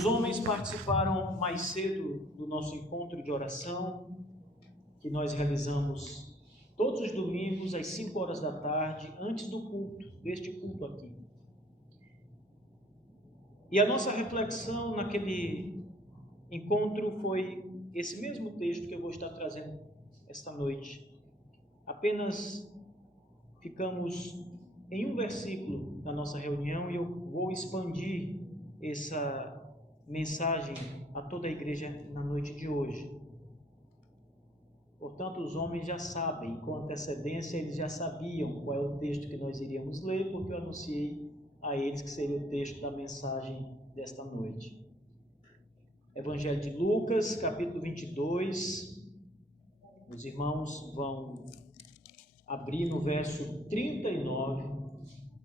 Os homens participaram mais cedo do nosso encontro de oração, que nós realizamos todos os domingos às 5 horas da tarde, antes do culto, deste culto aqui. E a nossa reflexão naquele encontro foi esse mesmo texto que eu vou estar trazendo esta noite. Apenas ficamos em um versículo na nossa reunião e eu vou expandir essa mensagem a toda a igreja na noite de hoje. Portanto, os homens já sabem, com antecedência, eles já sabiam qual é o texto que nós iríamos ler, porque eu anunciei a eles que seria o texto da mensagem desta noite. Evangelho de Lucas, capítulo 22. Os irmãos vão abrir no verso 39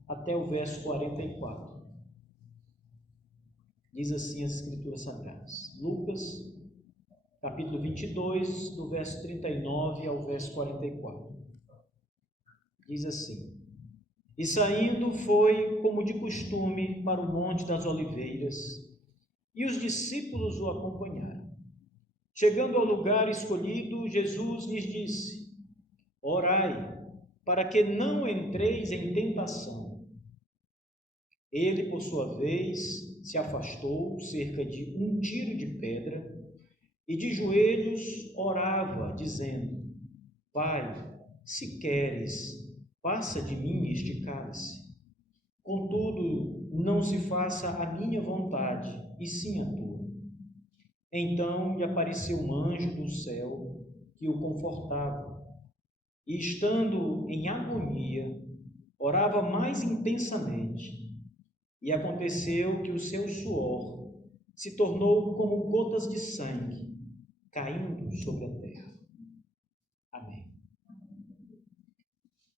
até o verso 44. Diz assim as Escrituras Sagradas. Lucas, capítulo 22, do verso 39 ao verso 44. Diz assim: E saindo foi, como de costume, para o Monte das Oliveiras, e os discípulos o acompanharam. Chegando ao lugar escolhido, Jesus lhes disse: Orai, para que não entreis em tentação. Ele, por sua vez, se afastou cerca de um tiro de pedra e de joelhos orava, dizendo: Pai, se queres, passa de mim este cálice. Contudo, não se faça a minha vontade, e sim a tua. Então lhe apareceu um anjo do céu que o confortava, e estando em agonia, orava mais intensamente. E aconteceu que o seu suor se tornou como gotas de sangue caindo sobre a terra. Amém.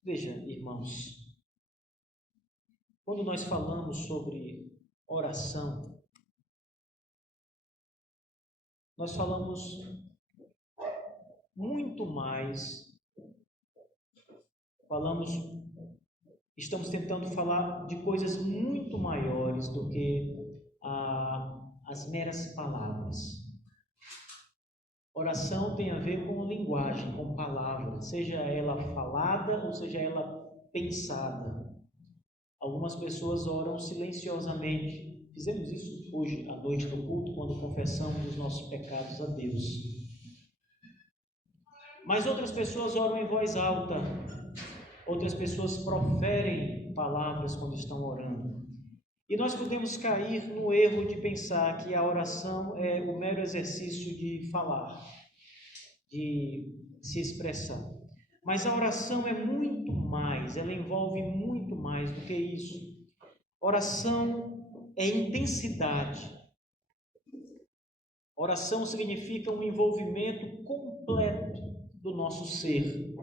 Veja, irmãos, quando nós falamos sobre oração, nós falamos muito mais, estamos tentando falar de coisas muito maiores do que as meras palavras. Oração tem a ver com linguagem, com palavra, seja ela falada ou seja ela pensada. Algumas pessoas oram silenciosamente. Fizemos isso hoje à noite no culto, quando confessamos os nossos pecados a Deus. Mas outras pessoas oram em voz alta. Outras pessoas proferem palavras quando estão orando. E nós podemos cair no erro de pensar que a oração é o mero exercício de falar, de se expressar. Mas a oração é muito mais, ela envolve muito mais do que isso. Oração é intensidade. Oração significa um envolvimento completo do nosso ser.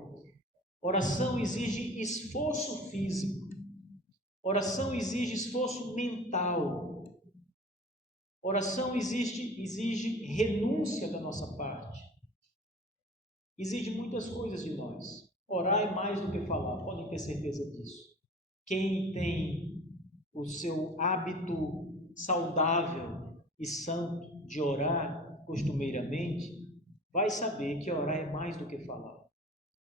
Oração exige esforço físico. Oração exige esforço mental. Oração exige renúncia da nossa parte. Exige muitas coisas de nós. Orar é mais do que falar, podem ter certeza disso. Quem tem o seu hábito saudável e santo de orar costumeiramente, vai saber que orar é mais do que falar.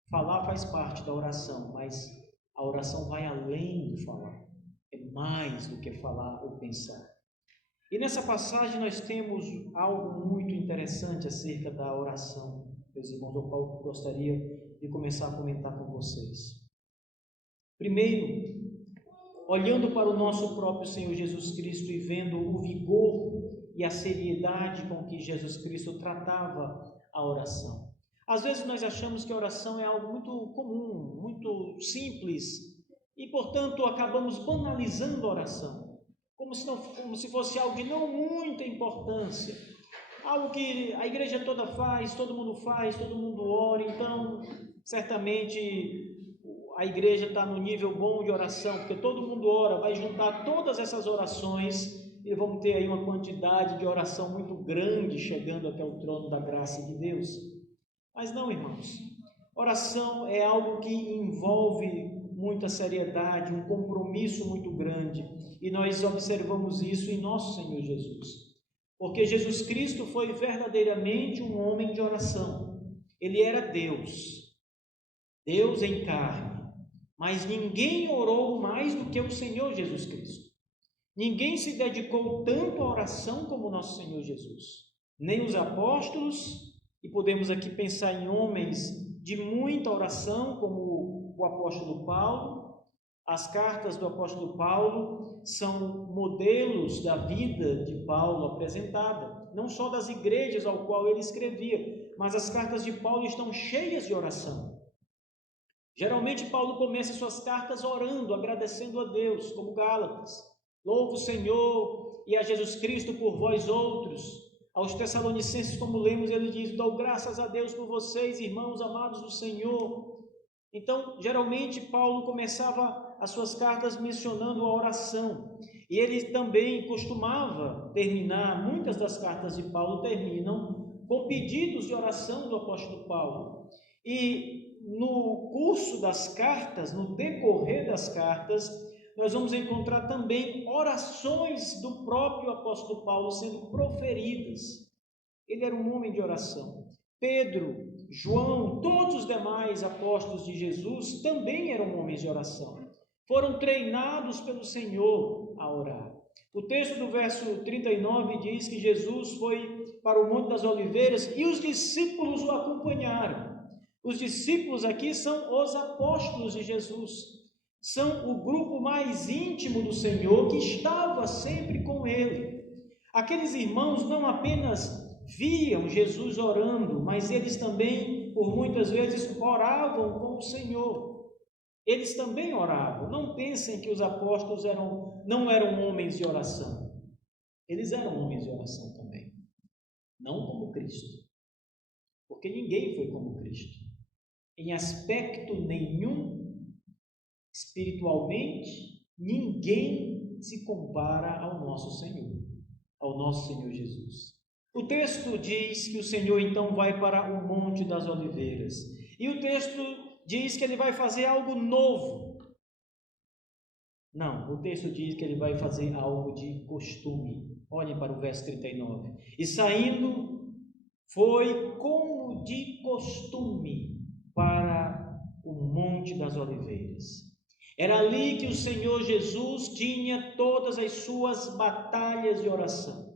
Falar faz parte da oração, mas a oração vai além do falar. É mais do que falar ou pensar. E nessa passagem nós temos algo muito interessante acerca da oração. Meus irmãos, o qual gostaria de começar a comentar com vocês. Primeiro, olhando para o nosso próprio Senhor Jesus Cristo e vendo o vigor e a seriedade com que Jesus Cristo tratava a oração. Às vezes nós achamos que a oração é algo muito comum, muito simples, e portanto acabamos banalizando a oração, como se fosse algo de não muita importância, algo que a igreja toda faz, todo mundo ora, então certamente a igreja está no nível bom de oração, porque todo mundo ora, vai juntar todas essas orações e vamos ter aí uma quantidade de oração muito grande chegando até o trono da graça de Deus. Mas não, irmãos, oração é algo que envolve muita seriedade, um compromisso muito grande, e nós observamos isso em nosso Senhor Jesus. porque Jesus Cristo foi verdadeiramente um homem de oração. Ele era Deus, Deus em carne, mas ninguém orou mais do que o Senhor Jesus Cristo. Ninguém se dedicou tanto à oração como o nosso Senhor Jesus, nem os apóstolos, e podemos aqui pensar em homens de muita oração, como o apóstolo Paulo. As cartas do apóstolo Paulo são modelos da vida de Paulo apresentada, não só das igrejas ao qual ele escrevia, mas as cartas de Paulo estão cheias de oração. Geralmente Paulo começa suas cartas orando, agradecendo a Deus, como Gálatas. Louvo o Senhor e a Jesus Cristo por vós outros. Aos Tessalonicenses, como lemos, ele diz: dou graças a Deus por vocês, irmãos amados do Senhor. Então, geralmente Paulo começava as suas cartas mencionando a oração. E ele também costumava terminar, muitas das cartas de Paulo terminam com pedidos de oração do apóstolo Paulo. E no curso das cartas, no decorrer das cartas, nós vamos encontrar também orações do próprio apóstolo Paulo sendo proferidas. Ele era um homem de oração. Pedro, João, todos os demais apóstolos de Jesus também eram homens de oração. Foram treinados pelo Senhor a orar. O texto do verso 39 diz que Jesus foi para o Monte das Oliveiras e os discípulos o acompanharam. Os discípulos aqui são os apóstolos de Jesus. São o grupo mais íntimo do Senhor que estava sempre com ele. Aqueles irmãos não apenas viam Jesus orando, mas eles também, por muitas vezes, oravam com o Senhor. Eles também oravam. Não pensem que os apóstolos não eram homens de oração. Eles eram homens de oração também. Não como Cristo. Porque ninguém foi como Cristo. Em aspecto nenhum, espiritualmente, ninguém se compara ao nosso Senhor Jesus. O texto diz que o Senhor então vai para o Monte das Oliveiras. E o texto diz que ele vai fazer algo novo. Não, o texto diz que ele vai fazer algo de costume. Olhem para o verso 39. E saindo, foi como de costume para o Monte das Oliveiras. Era ali que o Senhor Jesus tinha todas as suas batalhas de oração.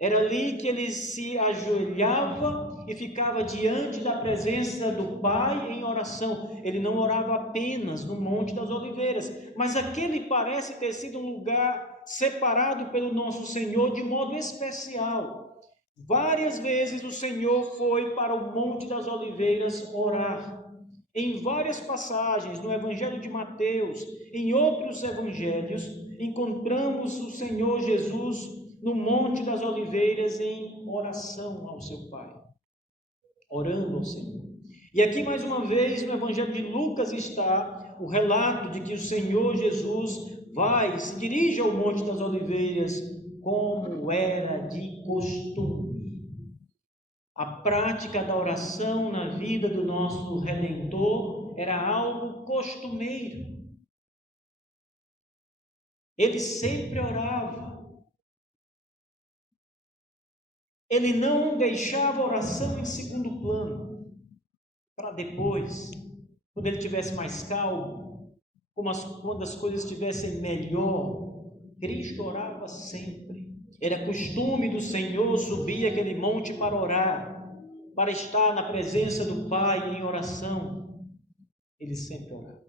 Era ali que ele se ajoelhava e ficava diante da presença do Pai em oração. Ele não orava apenas no Monte das Oliveiras, mas aquele parece ter sido um lugar separado pelo nosso Senhor de modo especial. Várias vezes o Senhor foi para o Monte das Oliveiras orar. Em várias passagens no Evangelho de Mateus, em outros evangelhos, encontramos o Senhor Jesus no Monte das Oliveiras em oração ao seu Pai, orando ao Senhor. E aqui mais uma vez no Evangelho de Lucas está o relato de que o Senhor Jesus se dirige ao Monte das Oliveiras como era de costume. A prática da oração na vida do nosso Redentor era algo costumeiro. Ele sempre orava. Ele não deixava a oração em segundo plano, para depois, quando ele estivesse mais calmo, quando as coisas estivessem melhor. Cristo orava sempre. Era costume do Senhor subir aquele monte para orar, para estar na presença do Pai em oração. Ele sempre orava.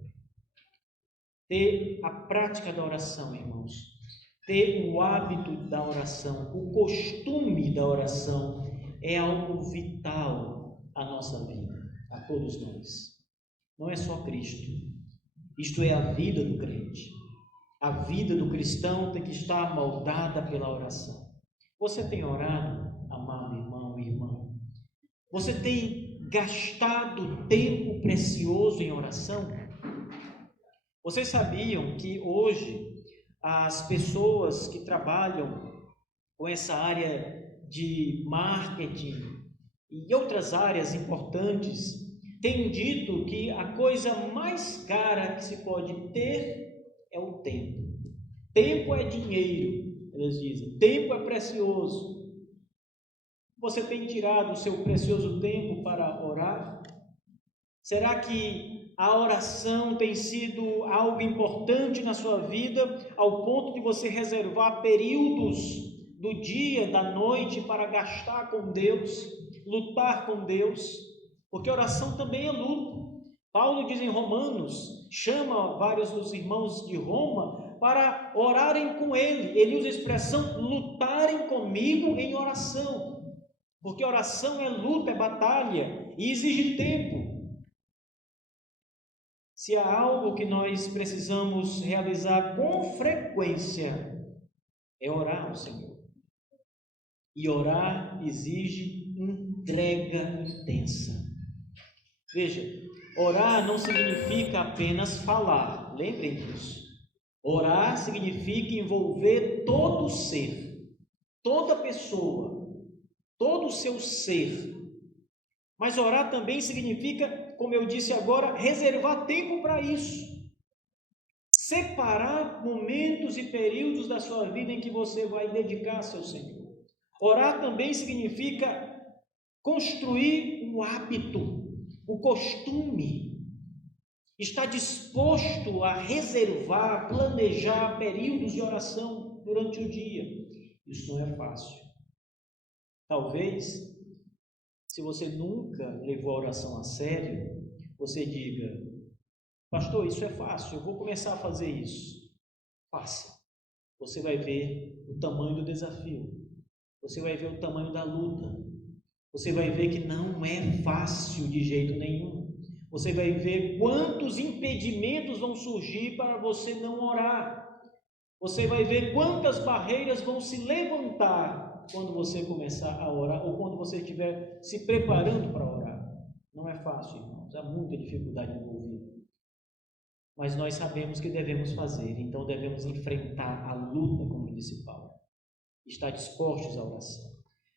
Ter a prática da oração, irmãos, ter o hábito da oração, o costume da oração, é algo vital à nossa vida, a todos nós. Não é só Cristo. Isto é a vida do crente. A vida do cristão tem que estar moldada pela oração. Você tem orado, amado irmão e irmã? Você tem gastado tempo precioso em oração? Vocês sabiam que hoje as pessoas que trabalham com essa área de marketing e outras áreas importantes têm dito que a coisa mais cara que se pode ter é o tempo. Tempo é dinheiro. eles dizem. Tempo é precioso. Você tem tirado o seu precioso tempo para orar? Será que a oração tem sido algo importante na sua vida, ao ponto de você reservar períodos do dia, da noite, para gastar com Deus, lutar com Deus? Porque oração também é luta. Paulo diz em Romanos, chama vários dos irmãos de Roma para orarem com ele. Ele usa a expressão lutarem comigo em oração. Porque oração é luta, é batalha e exige tempo. Se há algo que nós precisamos realizar com frequência, é orar ao Senhor. E orar exige entrega intensa. Veja, orar não significa apenas falar, lembrem disso. Orar significa envolver todo o ser, toda pessoa, todo o seu ser. Mas orar também significa, como eu disse agora, reservar tempo para isso. Separar momentos e períodos da sua vida em que você vai dedicar-se ao Senhor. Orar também significa construir o hábito, o costume. Estar disposto a reservar, planejar períodos de oração durante o dia. Isso não é fácil. Talvez, se você nunca levou a oração a sério, você diga: pastor, isso é fácil, eu vou começar a fazer isso. Faça. Você vai ver o tamanho do desafio. Você vai ver o tamanho da luta. Você vai ver que não é fácil de jeito nenhum. Você vai ver quantos impedimentos vão surgir para você não orar. Você vai ver quantas barreiras vão se levantar quando você começar a orar ou quando você estiver se preparando para orar. Não é fácil, irmãos. Há muita dificuldade envolvida. Mas nós sabemos que devemos fazer, então devemos enfrentar a luta, como disse Paulo. Estar dispostos à oração.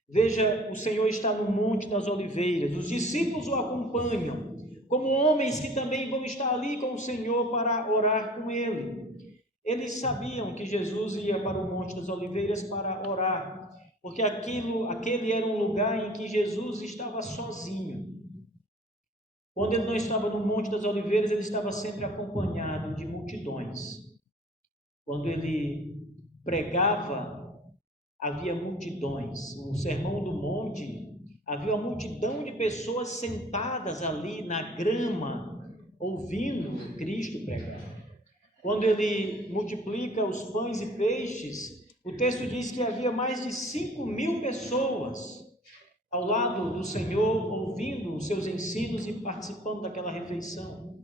Veja, o Senhor está no Monte das Oliveiras, os discípulos o acompanham, como homens que também vão estar ali com o Senhor para orar com Ele. Eles sabiam que Jesus ia para o Monte das Oliveiras para orar, porque aquele era um lugar em que Jesus estava sozinho. Quando ele não estava no Monte das Oliveiras, ele estava sempre acompanhado de multidões. Quando ele pregava, havia multidões. No Sermão do Monte, havia uma multidão de pessoas sentadas ali na grama, ouvindo Cristo pregar. Quando ele multiplica os pães e peixes, o texto diz que havia mais de 5.000 pessoas ao lado do Senhor, ouvindo os seus ensinos e participando daquela refeição.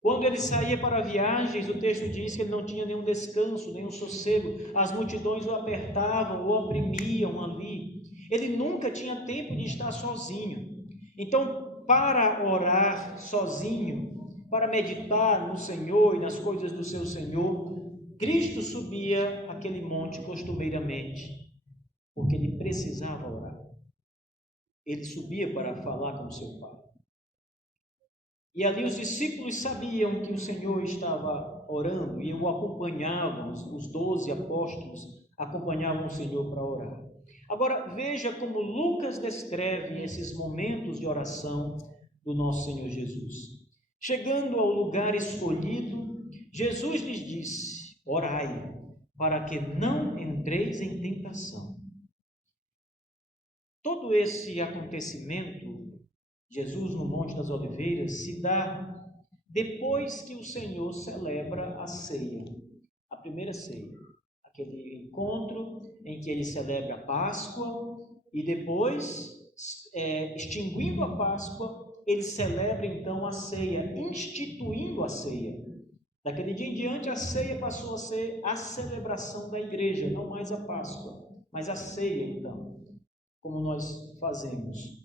Quando ele saía para viagens, o texto diz que ele não tinha nenhum descanso, nenhum sossego. As multidões o apertavam, o oprimiam ali. Ele nunca tinha tempo de estar sozinho. Então, para orar sozinho, para meditar no Senhor e nas coisas do seu Senhor, Cristo subia aquele monte costumeiramente, porque ele precisava orar. Ele subia para falar com o seu Pai. E ali os discípulos sabiam que o Senhor estava orando e o acompanhavam, os 12 apóstolos acompanhavam o Senhor para orar. Agora veja como Lucas descreve esses momentos de oração do nosso Senhor Jesus. Chegando ao lugar escolhido, Jesus lhes disse: orai, para que não entreis em tentação. Todo esse acontecimento, Jesus no Monte das Oliveiras, se dá depois que o Senhor celebra a ceia, a primeira ceia, aquele encontro em que ele celebra a Páscoa e depois, extinguindo a Páscoa, ele celebra então a ceia, instituindo a ceia. Daquele dia em diante, a ceia passou a ser a celebração da igreja, não mais a Páscoa, mas a ceia então, como nós fazemos.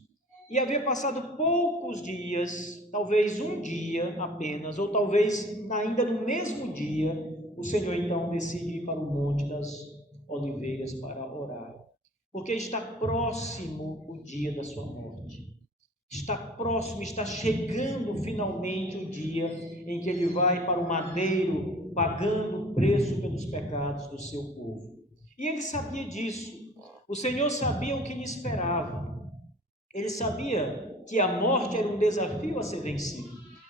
E havia passado poucos dias, talvez um dia apenas, ou talvez ainda no mesmo dia, o Senhor então decide ir para o Monte das Oliveiras para orar, porque está próximo o dia da sua morte. Está próximo, está chegando finalmente o dia em que ele vai para o madeiro, pagando o preço pelos pecados do seu povo. E ele sabia disso. O Senhor sabia o que lhe esperava. Ele sabia que a morte era um desafio a ser vencido,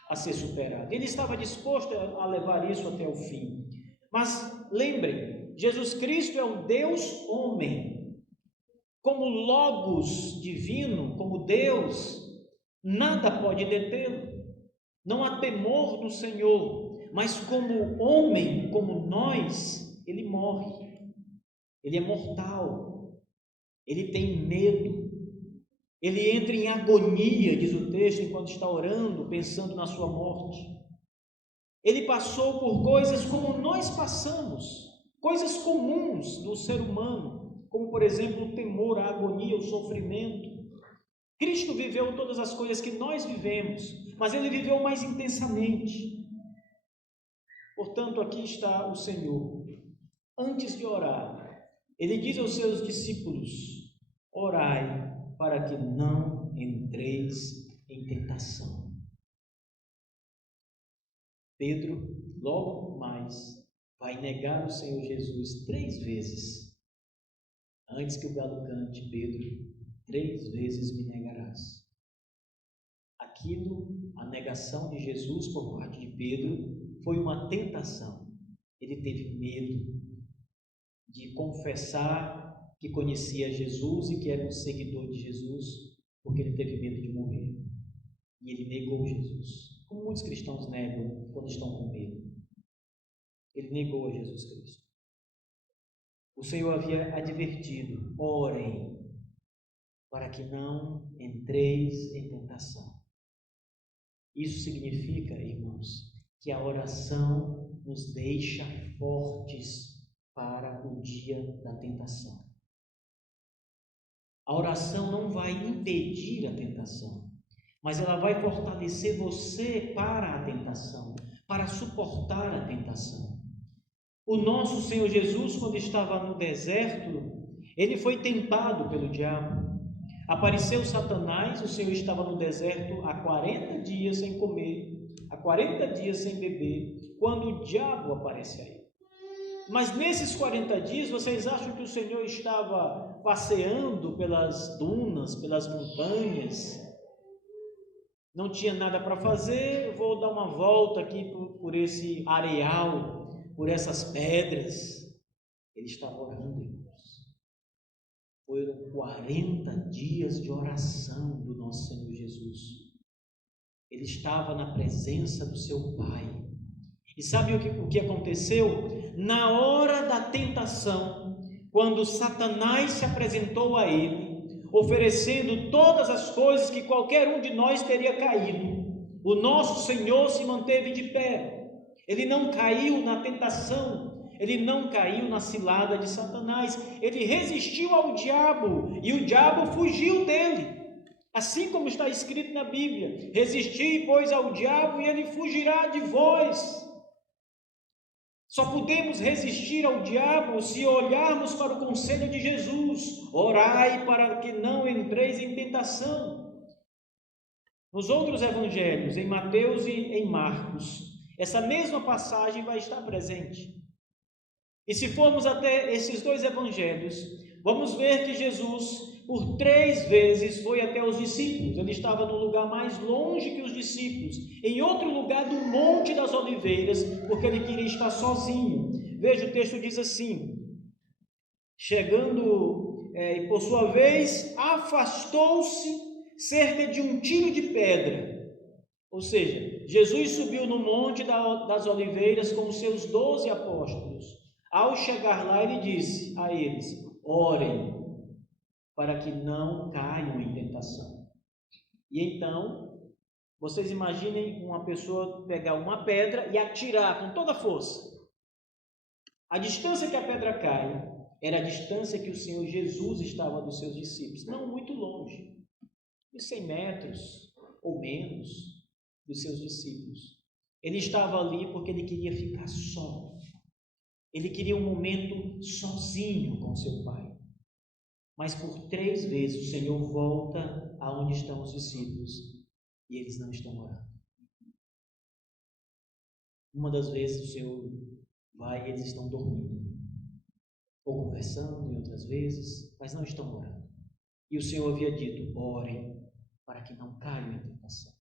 a ser superado. Ele estava disposto a levar isso até o fim. Mas lembrem, Jesus Cristo é o Deus homem. Como Logos divino, como Deus, nada pode detê-lo. Não há temor do Senhor, mas como homem, como nós, ele morre. Ele é mortal. Ele tem medo. Ele entra em agonia, diz o texto, enquanto está orando, pensando na sua morte. Ele passou por coisas como nós passamos, coisas comuns do ser humano, como por exemplo o temor, a agonia, o sofrimento. Cristo viveu todas as coisas que nós vivemos, mas ele viveu mais intensamente. Portanto, aqui está o Senhor. Antes de orar, ele diz aos seus discípulos: orai para que não entreis em tentação. Pedro, logo mais, vai negar o Senhor Jesus 3 vezes. Antes que o galo cante, Pedro, 3 vezes me negarás. Aquilo, a negação de Jesus por parte de Pedro, foi uma tentação. Ele teve medo de confessar que conhecia Jesus e que era um seguidor de Jesus, porque ele teve medo de morrer. E ele negou Jesus, como muitos cristãos negam quando estão com medo. Ele negou a Jesus Cristo. O Senhor havia advertido: orem, para que não entreis em tentação. Isso significa, irmãos, que a oração nos deixa fortes para o dia da tentação. A oração não vai impedir a tentação, mas ela vai fortalecer você para a tentação, para suportar a tentação. O nosso Senhor Jesus, quando estava no deserto, ele foi tentado pelo diabo. Apareceu Satanás, o Senhor estava no deserto há 40 dias sem comer, há 40 dias sem beber, quando o diabo aparece a ele. Mas nesses 40 dias, vocês acham que o Senhor estava passeando pelas dunas, pelas montanhas? Não tinha nada para fazer, vou dar uma volta aqui por esse areal, por essas pedras. Ele estava orando, irmãos. Foram 40 dias de oração do nosso Senhor Jesus. Ele estava na presença do seu Pai. E sabe o que aconteceu? Na hora da tentação, quando Satanás se apresentou a ele, oferecendo todas as coisas que qualquer um de nós teria caído, o nosso Senhor se manteve de pé. Ele não caiu na tentação, ele não caiu na cilada de Satanás, ele resistiu ao diabo e o diabo fugiu dele. Assim como está escrito na Bíblia: resisti, pois, ao diabo e ele fugirá de vós. Só podemos resistir ao diabo se olharmos para o conselho de Jesus: orai para que não entreis em tentação. Nos outros evangelhos, em Mateus e em Marcos, essa mesma passagem vai estar presente. E se formos até esses 2 evangelhos, vamos ver que Jesus, por 3 vezes, foi até os discípulos. Ele estava no lugar mais longe que os discípulos, em outro lugar do Monte das Oliveiras, porque ele queria estar sozinho. Veja, o texto diz assim: chegando, e por sua vez, afastou-se cerca de um tiro de pedra. Ou seja, Jesus subiu no Monte das Oliveiras com os seus 12 apóstolos. Ao chegar lá, ele disse a eles: orem, para que não caiam em tentação. E então, vocês imaginem uma pessoa pegar uma pedra e atirar com toda a força. A distância que a pedra cai era a distância que o Senhor Jesus estava dos seus discípulos, não muito longe, de 100 metros ou menos dos seus discípulos. Ele estava ali porque ele queria ficar só. Ele queria um momento sozinho com seu Pai. Mas por 3 vezes o Senhor volta aonde estão os discípulos e eles não estão orando. Uma das vezes o Senhor vai e eles estão dormindo. ou conversando em outras vezes, mas não estão orando. E o Senhor havia dito: orem para que não caiam em tentação.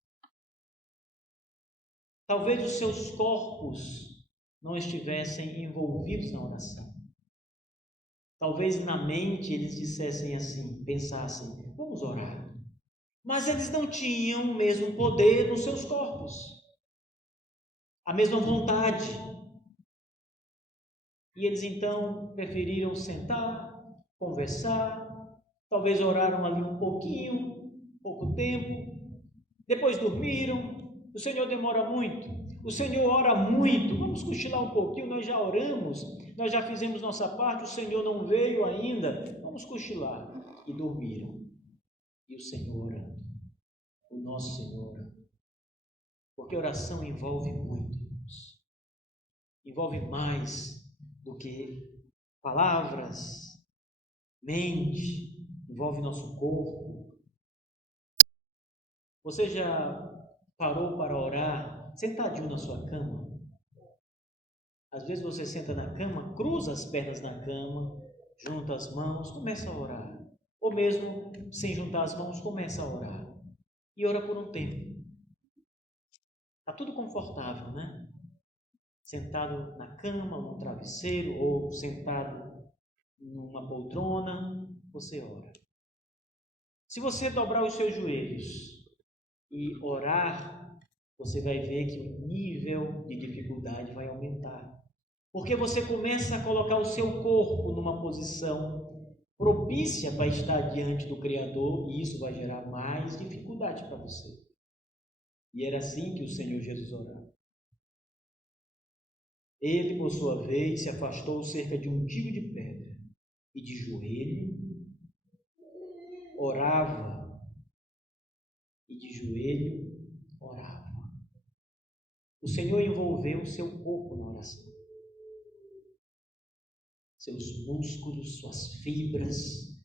Talvez os seus corpos não estivessem envolvidos na oração. Talvez na mente eles dissessem assim, pensassem: vamos orar. Mas eles não tinham o mesmo poder nos seus corpos, a mesma vontade. E eles então preferiram sentar, conversar, talvez oraram ali um pouquinho, pouco tempo, depois dormiram. O Senhor demora muito, o Senhor ora muito, vamos cochilar um pouquinho, nós já oramos, nós já fizemos nossa parte, o Senhor não veio ainda, vamos cochilar. E dormiram. E o Senhor orando, o nosso Senhor orando. Porque oração envolve muito, irmãos. Envolve mais do que palavras, mente, envolve nosso corpo. Você já parou para orar sentadinho na sua cama? Às vezes você senta na cama, cruza as pernas na cama, junta as mãos, começa a orar. Ou mesmo sem juntar as mãos, começa a orar. E ora por um tempo. Está tudo confortável, né? Sentado na cama, num travesseiro, ou sentado numa poltrona, você ora. Se você dobrar os seus joelhos e orar, você vai ver que o nível de dificuldade vai aumentar. Porque você começa a colocar o seu corpo numa posição propícia para estar diante do Criador, e isso vai gerar mais dificuldade para você. E era assim que o Senhor Jesus orava. Ele, por sua vez, se afastou cerca de um tiro de pedra e de joelho orava. E de joelho orava. O Senhor envolveu o seu corpo na oração. Seus músculos, suas fibras,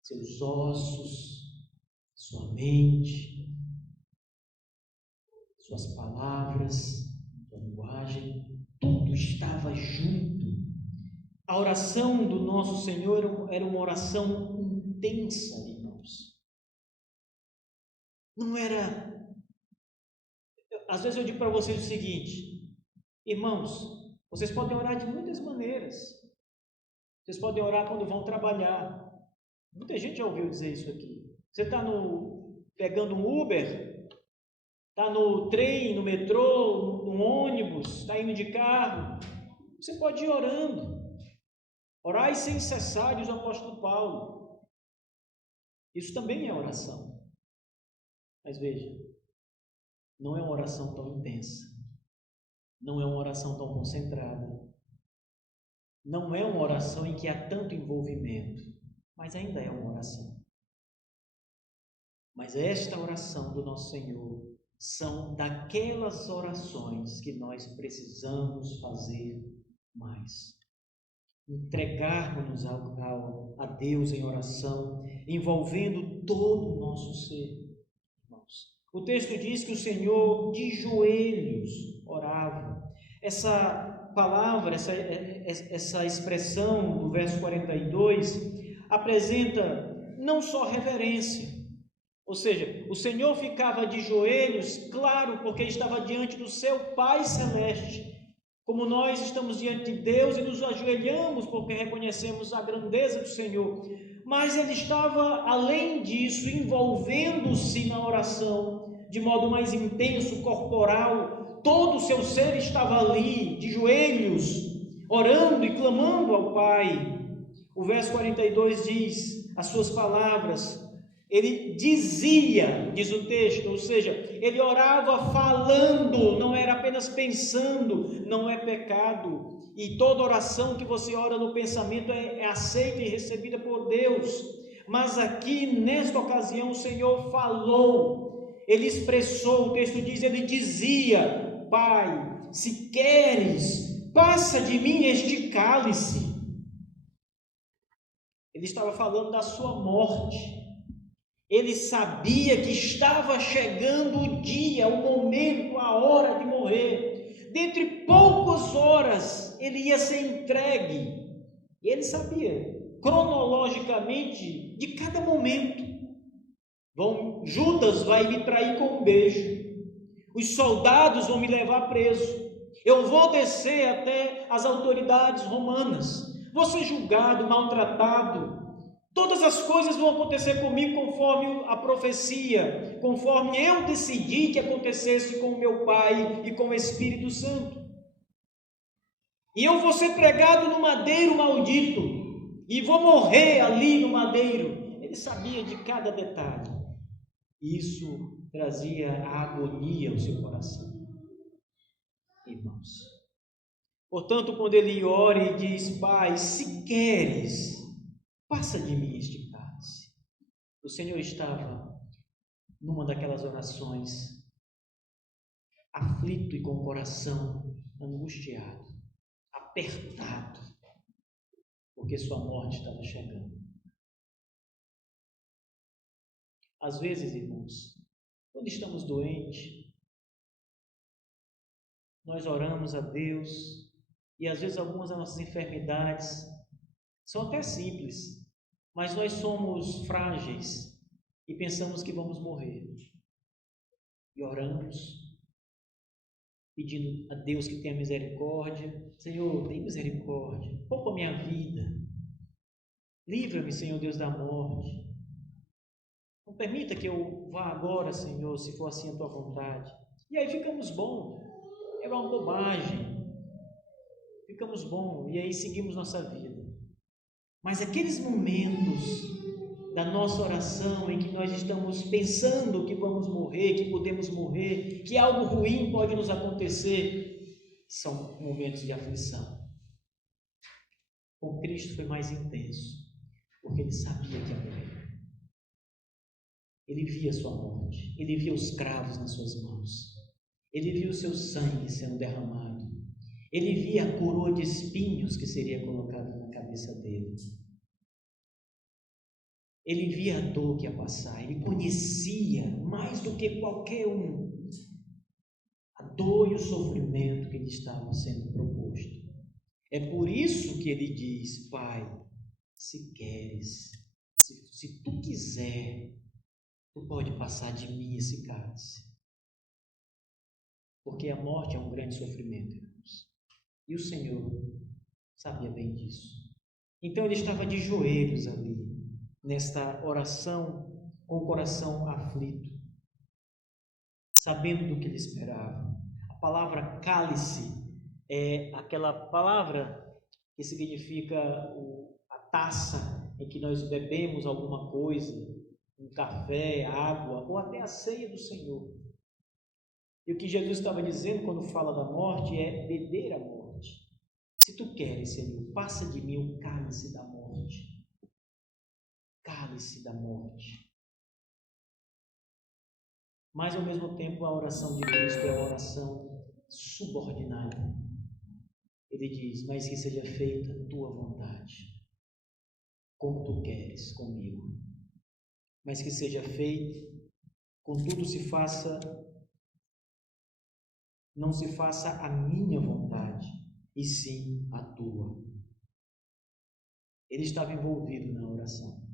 seus ossos, sua mente, suas palavras, sua linguagem, tudo estava junto. A oração do nosso Senhor era uma oração intensa, irmãos. Não era... Às vezes eu digo para vocês o seguinte: irmãos, vocês podem orar de muitas maneiras. Vocês podem orar quando vão trabalhar. Muita gente já ouviu dizer isso aqui. Você está pegando um Uber, está no trem, no metrô, no ônibus, está indo de carro. Você pode ir orando. Orai sem cessar, diz o apóstolo Paulo. Isso também é oração. Mas veja, não é uma oração tão intensa. Não é uma oração tão concentrada. Não é uma oração em que há tanto envolvimento, mas ainda é uma oração. Mas esta oração do nosso Senhor são daquelas orações que nós precisamos fazer mais. Entregarmos-nos a Deus em oração, envolvendo todo o nosso ser. Irmãos, o texto diz que o Senhor de joelhos orava. Essa palavra, essa expressão do verso 42 apresenta não só reverência, ou seja, o Senhor ficava de joelhos, claro, porque estava diante do seu Pai Celeste, como nós estamos diante de Deus e nos ajoelhamos porque reconhecemos a grandeza do Senhor, mas ele estava, além disso, envolvendo-se na oração de modo mais intenso, corporal. Todo o seu ser estava ali, de joelhos, orando e clamando ao Pai. O verso 42 diz, as suas palavras, ele dizia, diz o texto, ou seja, ele orava falando, não era apenas pensando, não é pecado. E toda oração que você ora no pensamento é aceita e recebida por Deus. Mas aqui, nesta ocasião, o Senhor falou, ele expressou, o texto diz, ele dizia: Pai, se queres, passa de mim este cálice. Ele estava falando da sua morte. Ele sabia que estava chegando o dia, o momento, a hora de morrer. Dentre poucas horas, ele ia ser entregue. E ele sabia, cronologicamente, de cada momento. Judas vai me trair com um beijo. Os soldados vão me levar preso. Eu vou descer até as autoridades romanas. Vou ser julgado, maltratado. Todas as coisas vão acontecer comigo conforme a profecia, conforme eu decidi que acontecesse com o meu Pai e com o Espírito Santo. E eu vou ser pregado no madeiro maldito, e vou morrer ali no madeiro. Ele sabia de cada detalhe. E isso trazia a agonia ao seu coração. Irmãos, portanto, quando ele ora e diz: Pai, se queres, passa de mim este cálice. O Senhor estava numa daquelas orações, aflito e com o coração angustiado, apertado, porque sua morte estava chegando. Às vezes, irmãos, quando estamos doentes, nós oramos a Deus, e às vezes algumas das nossas enfermidades são até simples, mas nós somos frágeis e pensamos que vamos morrer. E oramos, pedindo a Deus que tenha misericórdia. Senhor, tem misericórdia, poupa a minha vida. Livra-me, Senhor Deus, da morte. Não permita que eu vá agora, Senhor, se for assim a tua vontade. E aí ficamos bons. É uma bobagem. Ficamos bons e aí seguimos nossa vida. Mas aqueles momentos da nossa oração em que nós estamos pensando que vamos morrer, que podemos morrer, que algo ruim pode nos acontecer, são momentos de aflição. Com Cristo foi mais intenso, porque ele sabia que ia morrer. Ele via a sua morte, ele via os cravos nas suas mãos, ele via o seu sangue sendo derramado, ele via a coroa de espinhos que seria colocada na cabeça dele. Ele via a dor que ia passar, ele conhecia mais do que qualquer um a dor e o sofrimento que lhe estava sendo proposto. É por isso que ele diz: Pai, se queres, se tu quiser, tu pode passar de mim esse cálice. Porque a morte é um grande sofrimento, irmãos. E o Senhor sabia bem disso. Então ele estava de joelhos ali, nesta oração, com o coração aflito, sabendo do que lhe esperava. A palavra cálice é aquela palavra que significa a taça em que nós bebemos alguma coisa, um café, água, ou até a ceia do Senhor. E o que Jesus estava dizendo quando fala da morte é beber a morte. Se tu queres, Senhor, passa de mim o cálice da morte. Cálice da morte. Mas, ao mesmo tempo, a oração de Cristo é uma oração subordinada. Ele diz: mas que seja feita a tua vontade, como tu queres comigo. Mas que seja feito, contudo não se faça a minha vontade, e sim a tua. Ele estava envolvido na oração,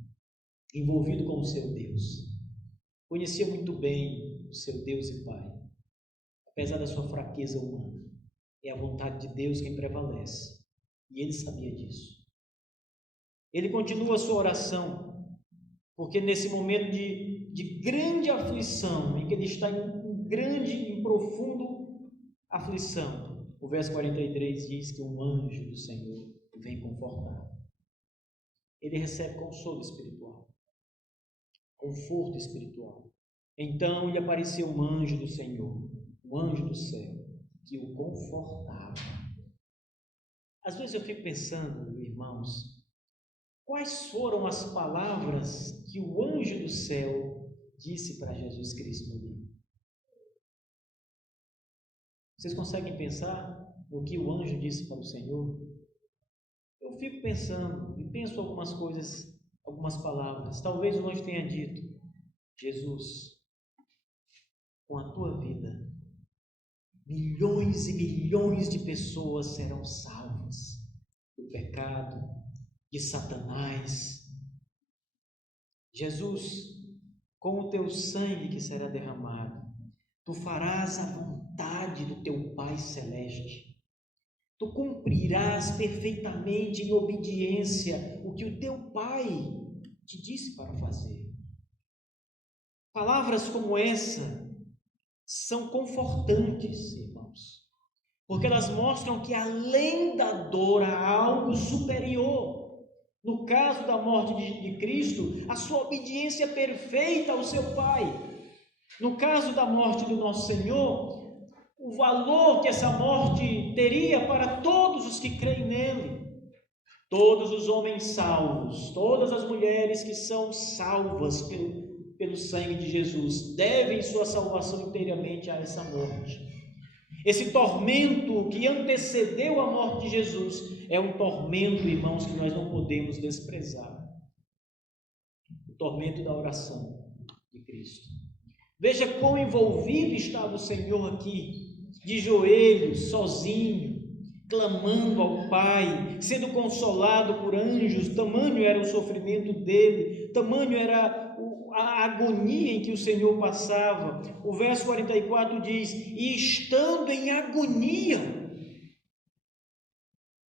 envolvido com o seu Deus. Conhecia muito bem o seu Deus e Pai, apesar da sua fraqueza humana. É a vontade de Deus quem prevalece, e ele sabia disso. Ele continua a sua oração, porque nesse momento de grande aflição, em que ele está em profundo aflição, o verso 43 diz que um anjo do Senhor vem confortar. Ele recebe consolo espiritual, conforto espiritual. Então lhe apareceu um anjo do Senhor, um anjo do céu, que o confortava. Às vezes eu fico pensando, irmãos, quais foram as palavras que o anjo do céu disse para Jesus Cristo ali? Vocês conseguem pensar no que o anjo disse para o Senhor? Eu fico pensando e penso algumas coisas, algumas palavras. Talvez o anjo tenha dito: Jesus, com a tua vida, milhões e milhões de pessoas serão salvas do pecado, de Satanás. Jesus, com o teu sangue que será derramado, tu farás a vontade do teu Pai Celeste. Tu cumprirás perfeitamente em obediência o que o teu Pai te disse para fazer. Palavras como essa são confortantes, irmãos, porque elas mostram que além da dor há algo superior. No caso da morte de Cristo, a sua obediência perfeita ao seu Pai. No caso da morte do nosso Senhor, o valor que essa morte teria para todos os que creem nele. Todos os homens salvos, todas as mulheres que são salvas pelo sangue de Jesus, devem sua salvação inteiramente a essa morte. Esse tormento que antecedeu a morte de Jesus é um tormento, irmãos, que nós não podemos desprezar. O tormento da oração de Cristo. Veja quão envolvido estava o Senhor aqui, de joelhos, sozinho, clamando ao Pai, sendo consolado por anjos. Tamanho era o sofrimento dele, tamanho era a agonia em que o Senhor passava. O verso 44 diz: e estando em agonia.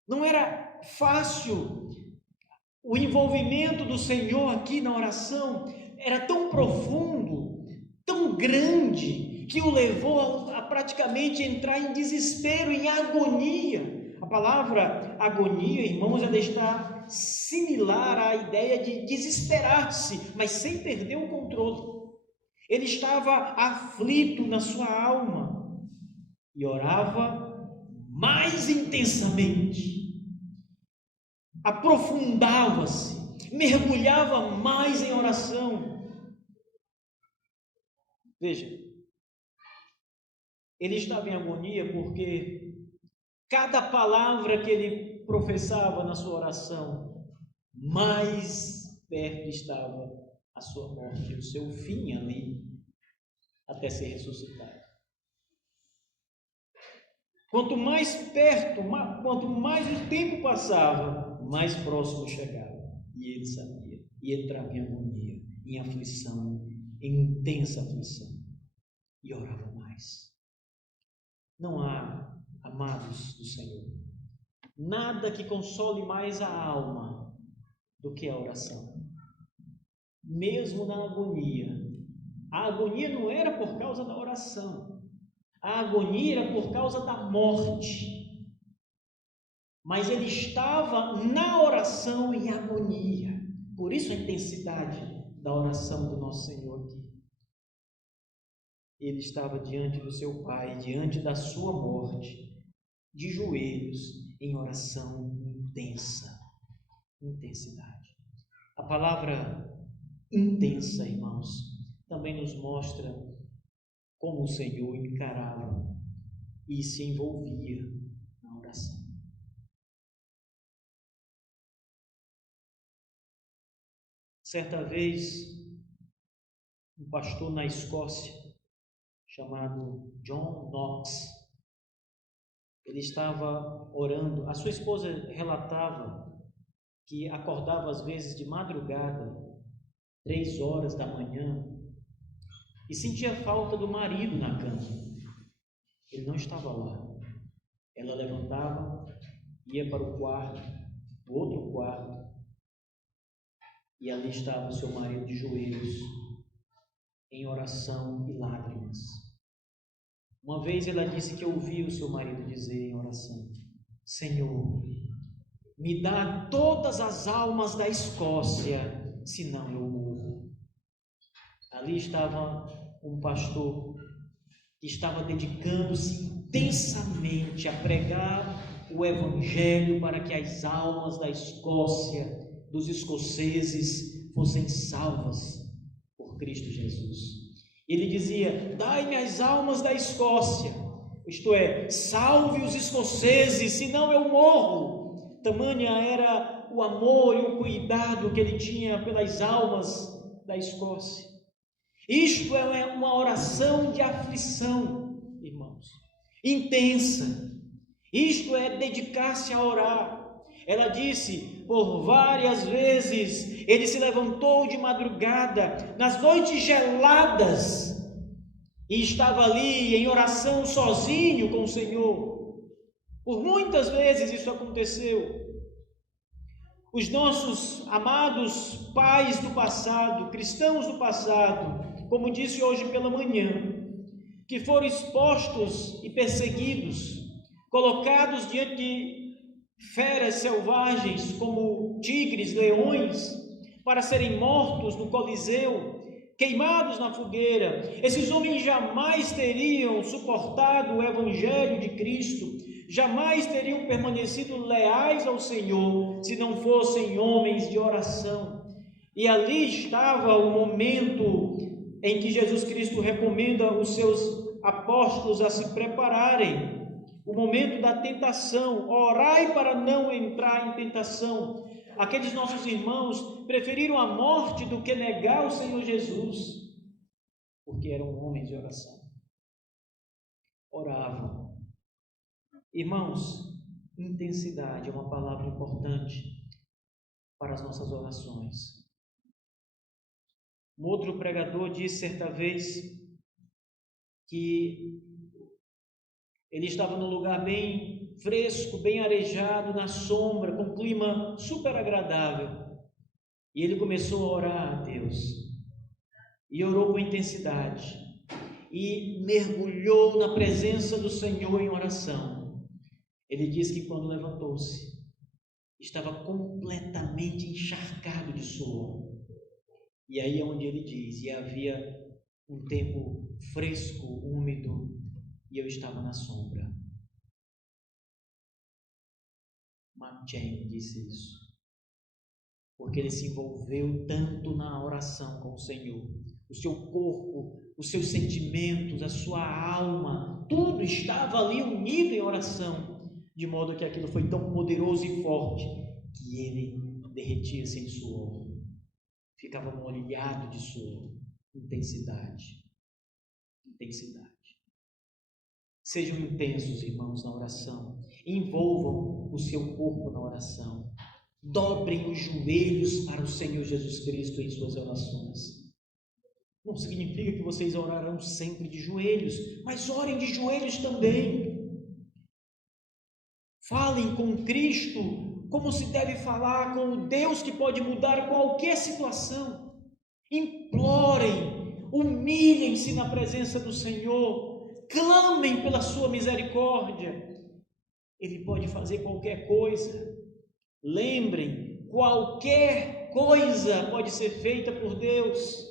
Não era fácil. O envolvimento do Senhor aqui na oração era tão profundo, tão grande, que o levou a praticamente entrar em desespero, em agonia. A palavra agonia, irmãos, ela está similar à ideia de desesperar-se, mas sem perder o controle. Ele estava aflito na sua alma e orava mais intensamente, aprofundava-se, mergulhava mais em oração. Veja, ele estava em agonia porque cada palavra que ele professava na sua oração, mais perto estava a sua morte, o seu fim ali, até ser ressuscitado. Quanto mais perto, quanto mais o tempo passava, mais próximo chegava. E ele sabia, e entrava em agonia, em aflição, em intensa aflição, e orava mais. Não há, amados do Senhor, nada que console mais a alma do que a oração. Mesmo na agonia. A agonia não era por causa da oração. A agonia era por causa da morte. Mas ele estava na oração em agonia. Por isso a intensidade da oração do nosso Senhor aqui. Ele estava diante do seu Pai, diante da sua morte, de joelhos, em oração intensa. Intensidade. A palavra intensa, irmãos, também nos mostra como o Senhor encarava e se envolvia na oração. Certa vez, um pastor na Escócia, chamado John Knox, ele estava orando. A sua esposa relatava que acordava às vezes de madrugada, 3 horas da manhã, e sentia falta do marido na cama. Ele não estava lá. Ela levantava, ia para o quarto, o outro quarto, e ali estava o seu marido de joelhos, em oração e lágrimas. Uma vez ela disse que ouvia o seu marido dizer em oração: Senhor, me dá todas as almas da Escócia, senão eu morro. Ali estava um pastor que estava dedicando-se intensamente a pregar o Evangelho para que as almas da Escócia, dos escoceses, fossem salvas por Cristo Jesus. Ele dizia: dai-me as almas da Escócia, isto é, salve os escoceses, senão eu morro. Tamanha era o amor e o cuidado que ele tinha pelas almas da Escócia. Isto é uma oração de aflição, irmãos, intensa. Isto é dedicar-se a orar. Ela disse: por várias vezes, ele se levantou de madrugada, nas noites geladas, e estava ali em oração sozinho com o Senhor. Por muitas vezes isso aconteceu. Os nossos amados pais do passado, cristãos do passado, como disse hoje pela manhã, que foram expostos e perseguidos, colocados diante de feras selvagens como tigres, leões, para serem mortos no Coliseu, queimados na fogueira. Esses homens jamais teriam suportado o Evangelho de Cristo, jamais teriam permanecido leais ao Senhor se não fossem homens de oração. E ali estava o momento em que Jesus Cristo recomenda os seus apóstolos a se prepararem, o momento da tentação. Orai para não entrar em tentação. Aqueles nossos irmãos preferiram a morte do que negar o Senhor Jesus, porque eram homens de oração, oravam. Irmãos, intensidade é uma palavra importante para as nossas orações. Um outro pregador disse certa vez que ele estava num lugar bem fresco, bem arejado, na sombra, com um clima super agradável. E ele começou a orar a Deus. E orou com intensidade. E mergulhou na presença do Senhor em oração. Ele disse que quando levantou-se, estava completamente encharcado de suor. E aí é onde ele diz, e havia um tempo fresco, úmido, e eu estava na sombra. Mark Twain disse isso, porque ele se envolveu tanto na oração com o Senhor. O seu corpo, os seus sentimentos, a sua alma, tudo estava ali unido em oração, de modo que aquilo foi tão poderoso e forte que ele derretia-se em suor, ficava molhado de suor. Intensidade. Sejam intensos, irmãos, na oração. Envolvam o seu corpo na oração. Dobrem os joelhos para o Senhor Jesus Cristo em suas orações. Não significa que vocês orarão sempre de joelhos, mas orem de joelhos também. Falem com Cristo como se deve falar com o Deus que pode mudar qualquer situação. Implorem, humilhem-se na presença do Senhor. Clamem pela sua misericórdia. Ele pode fazer qualquer coisa. Lembrem, qualquer coisa pode ser feita por Deus.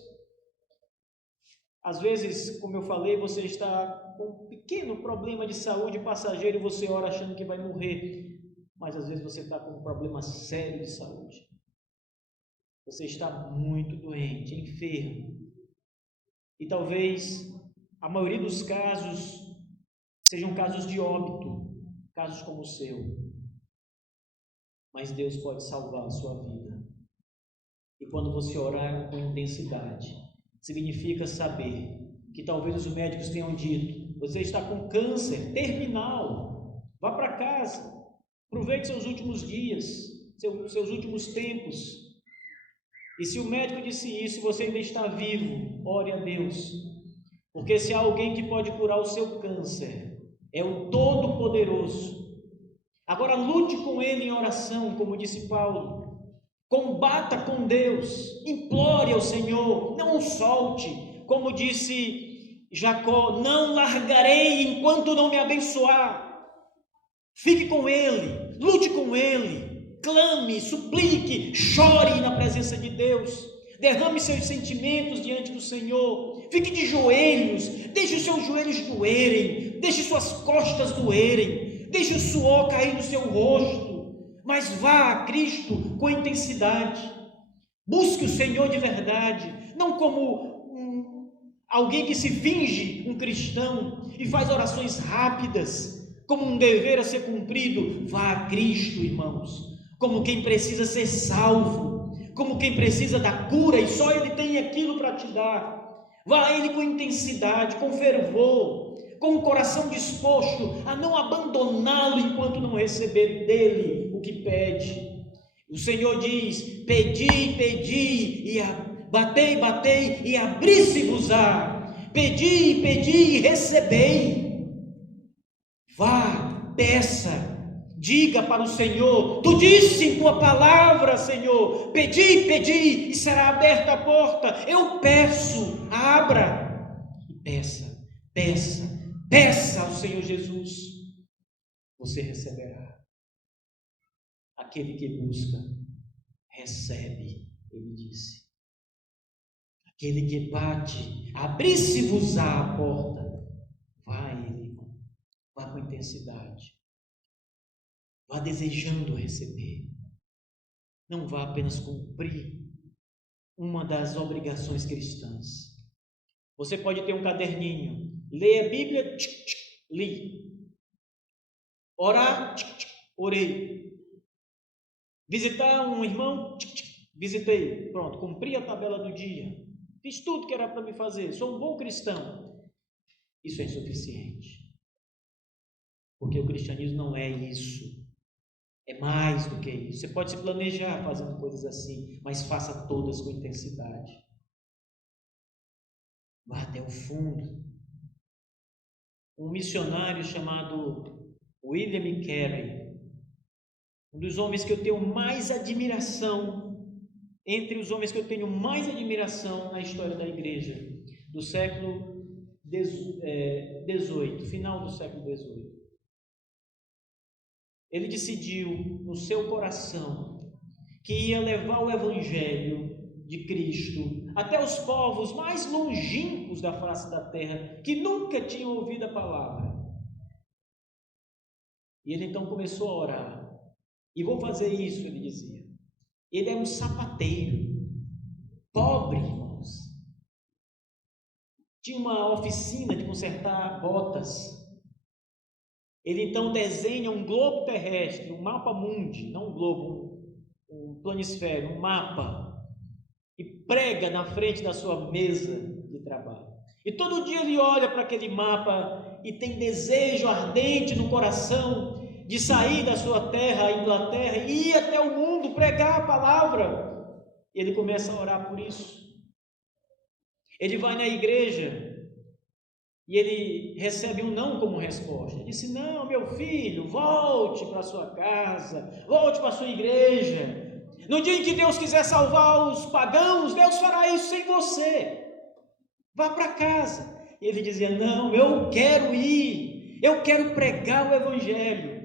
Às vezes, como eu falei, você está com um pequeno problema de saúde passageiro e você ora achando que vai morrer. Mas às vezes você está com um problema sério de saúde. Você está muito doente, enfermo. E talvez a maioria dos casos sejam casos de óbito, casos como o seu. Mas Deus pode salvar a sua vida. E quando você orar com intensidade, significa saber que talvez os médicos tenham dito: você está com câncer terminal, vá para casa, aproveite seus últimos dias, seus últimos tempos. E se o médico disse isso e você ainda está vivo, ore a Deus, porque se há alguém que pode curar o seu câncer, é o Todo-Poderoso. Agora lute com Ele em oração, como disse Paulo. Combata com Deus, implore ao Senhor, não o solte, como disse Jacó: não largarei enquanto não me abençoar. Fique com Ele, lute com Ele, clame, suplique, chore na presença de Deus, derrame seus sentimentos diante do Senhor, fique de joelhos, deixe os seus joelhos doerem, deixe suas costas doerem, deixe o suor cair no seu rosto. Mas vá a Cristo com intensidade. Busque o Senhor de verdade, não como alguém que se finge um cristão e faz orações rápidas, como um dever a ser cumprido. Vá a Cristo, irmãos, como quem precisa ser salvo, como quem precisa da cura e só Ele tem aquilo para te dar. Vá a Ele com intensidade, com fervor, com o coração disposto a não abandoná-lo enquanto não receber dele o que pede. O Senhor diz: pedi, pedi, batei, batei, e abri-se-vos-á. Pedi, pedi, e recebei. Vá, peça, diga para o Senhor: tu disse em tua palavra, Senhor, pedi, pedi, e será aberta a porta. Eu peço, abra. E peça, peça, peça ao Senhor Jesus. Você receberá. Aquele que busca, recebe, ele disse. Aquele que bate, abri-se-vos-á a porta. Vá ele, vá com intensidade. Vá desejando receber. Não vá apenas cumprir uma das obrigações cristãs. Você pode ter um caderninho, ler a Bíblia, li. Orar, orei. Visitar um irmão, visitei. Pronto, cumpri a tabela do dia. Fiz tudo que era para me fazer. Sou um bom cristão. Isso é insuficiente. Porque o cristianismo não é isso. É mais do que isso. Você pode se planejar fazendo coisas assim, mas faça todas com intensidade. Vá até o fundo. Um missionário chamado William Carey, um dos homens que eu tenho mais admiração, entre os homens que eu tenho mais admiração na história da igreja, do século XVIII, final do século XVIII. Ele decidiu no seu coração que ia levar o evangelho de Cristo até os povos mais longínquos da face da terra, que nunca tinham ouvido a palavra. E ele então começou a orar. E vou fazer isso, ele dizia. Ele é um sapateiro, pobre, irmãos. Tinha uma oficina de consertar botas. Ele então desenha um globo terrestre, um mapa mundi, não um globo, um planisfério, um mapa, e prega na frente da sua mesa de trabalho. E todo dia ele olha para aquele mapa e tem desejo ardente no coração de sair da sua terra, a Inglaterra, e ir até o mundo pregar a palavra. E ele começa a orar por isso. Ele vai na igreja e ele recebe um não como resposta. Ele disse: não, meu filho, volte para sua casa, volte para sua igreja. No dia em que Deus quiser salvar os pagãos, Deus fará isso sem você. Vá para casa. E ele dizia: não, eu quero ir, eu quero pregar o evangelho.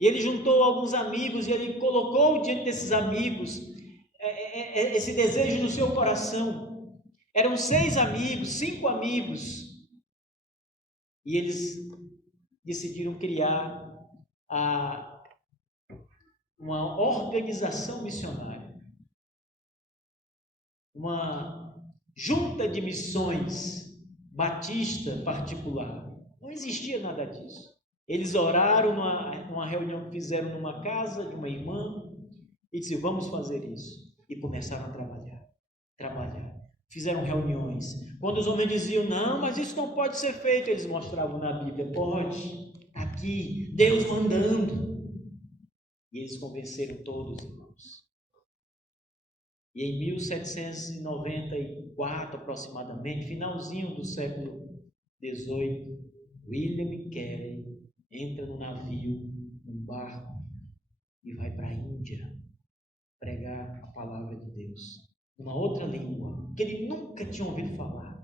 E ele juntou alguns amigos e ele colocou diante desses amigos esse desejo no seu coração. Eram 6 amigos, 5 amigos. E eles decidiram criar uma organização missionária, uma junta de missões batista particular. Não existia nada disso. Eles oraram numa reunião que fizeram numa casa de uma irmã e disseram: vamos fazer isso. E começaram a trabalhar. Fizeram reuniões. Quando os homens diziam: não, mas isso não pode ser feito, eles mostravam na Bíblia: pode, está aqui, Deus mandando. E eles convenceram todos, irmãos. E em 1794 aproximadamente, finalzinho do século XVIII, William Carey entra no navio, num barco, e vai para a Índia pregar a palavra de Deus, numa outra língua, que ele nunca tinha ouvido falar.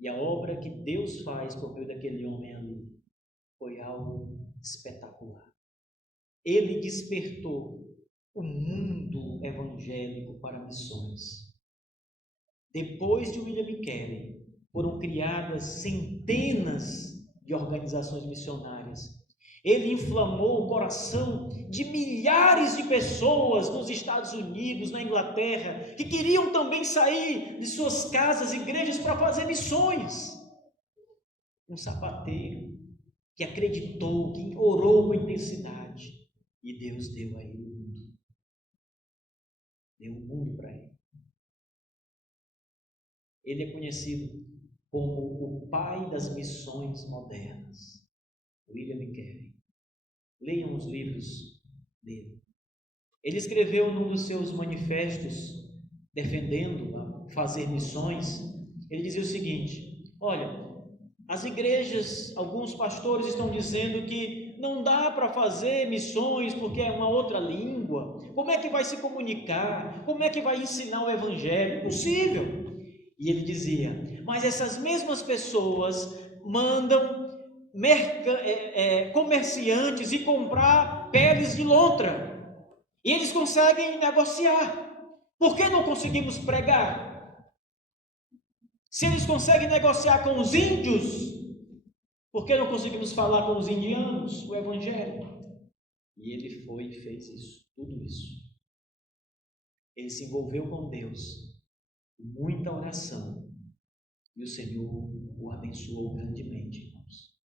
E a obra que Deus faz por meio daquele homem ali foi algo espetacular. Ele despertou o mundo evangélico para missões. Depois de William Carey, foram criadas centenas de organizações missionárias. Ele inflamou o coração de milhares de pessoas nos Estados Unidos, na Inglaterra, que queriam também sair de suas casas, igrejas, para fazer missões. Um sapateiro que acreditou, que orou com intensidade, e Deus deu a ele o mundo. Deu o mundo para ele. Ele é conhecido como o pai das missões modernas, William Carey. Leiam os livros dele. Ele escreveu num dos seus manifestos, defendendo fazer missões, ele dizia o seguinte: olha, as igrejas, alguns pastores estão dizendo que não dá para fazer missões porque é uma outra língua. Como é que vai se comunicar? Como é que vai ensinar o evangelho? Impossível. E ele dizia: mas essas mesmas pessoas mandam comerciantes ir comprar peles de lontra. E eles conseguem negociar. Por que não conseguimos pregar? Se eles conseguem negociar com os índios, por que não conseguimos falar com os indianos o evangelho? E ele foi e fez isso, tudo isso. Ele se envolveu com Deus, com muita oração, e o Senhor o abençoou grandemente, irmãos.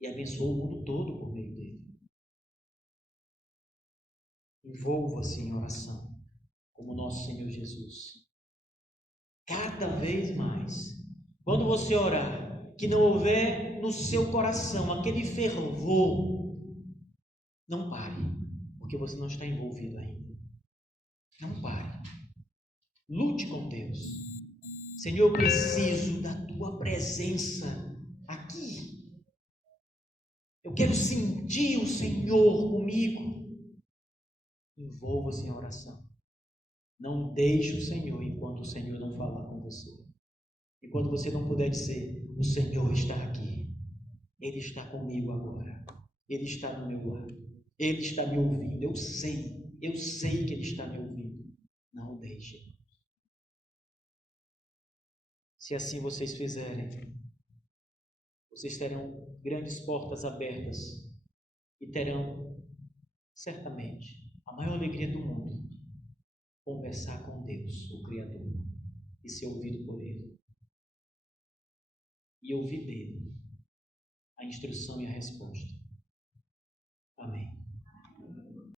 E abençoou o mundo todo por meio dele. Envolva-se em oração, como nosso Senhor Jesus. Cada vez mais, quando você orar, que não houver no seu coração aquele fervor, não pare, porque você não está envolvido ainda. Não pare. Lute com Deus. Senhor, eu preciso da tua presença aqui. Eu quero sentir o Senhor comigo. Envolva-se em oração. Não deixe o Senhor enquanto o Senhor não falar com você. Enquanto você não puder dizer: o Senhor está aqui. Ele está comigo agora. Ele está no meu lado. Ele está me ouvindo. Eu sei que Ele está me ouvindo. Não o deixe. Se assim vocês fizerem, vocês terão grandes portas abertas e terão, certamente, a maior alegria do mundo: conversar com Deus, o Criador, e ser ouvido por Ele. E ouvir dele a instrução e a resposta.